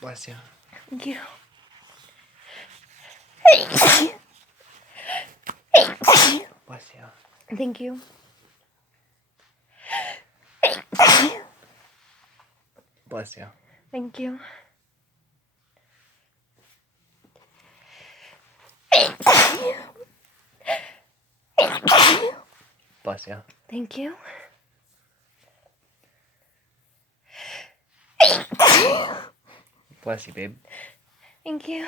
Bless you. Thank you. Bless you. Thank you. Bless you. Thank you. Bless you. Thank you. Bless you, babe. Thank you.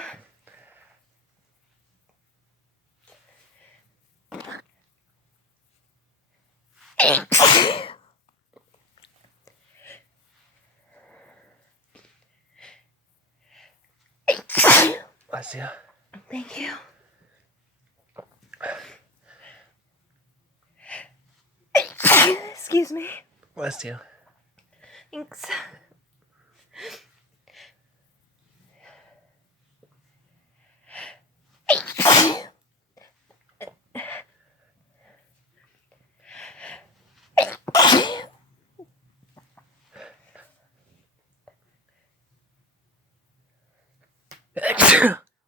Bless you. Thank you. Excuse me. Bless you. Thanks.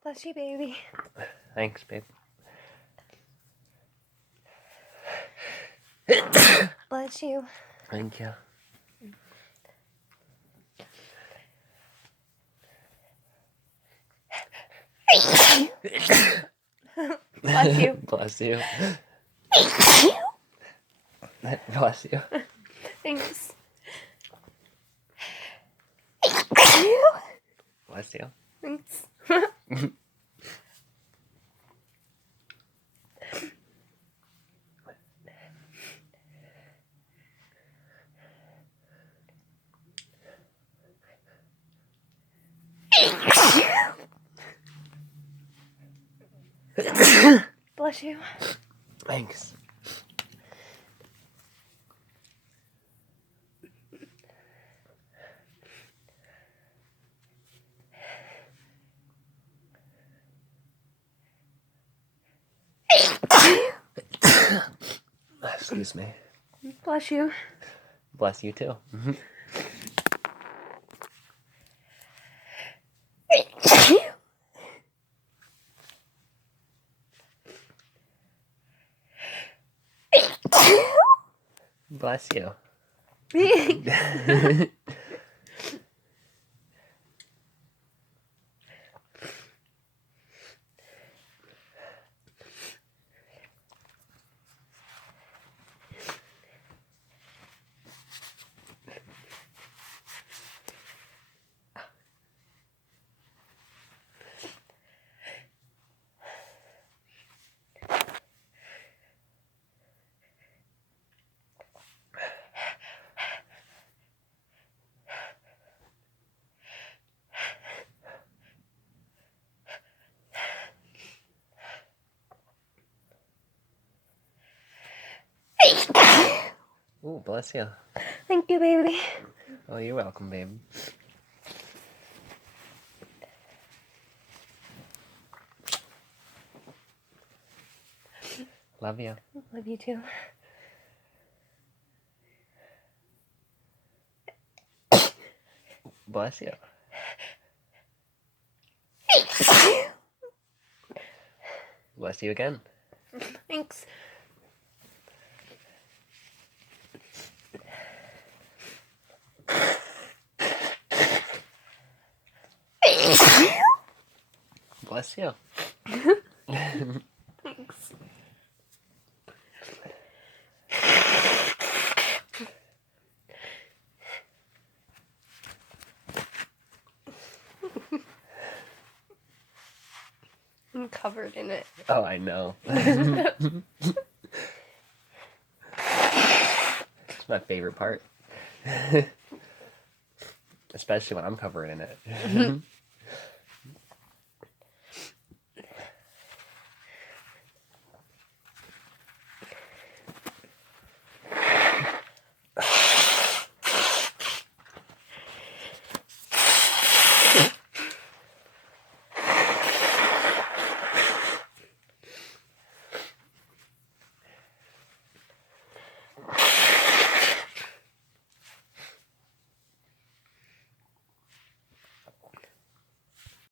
Bless you, baby. Thanks, babe. Bless you. Thank you. Bless you. Bless you. Bless you. Thanks. Bless you. Thanks. Bless you. Thanks. Excuse me. Bless you. Bless you too. Bless you. Ooh, bless you. Thank you, baby. Oh, you're welcome, babe. Love you. Love you too. Bless you. Bless you again. Thanks. Bless you. Thanks. I'm covered in it. Oh, I know. It's my favorite part. Especially when I'm covered in it.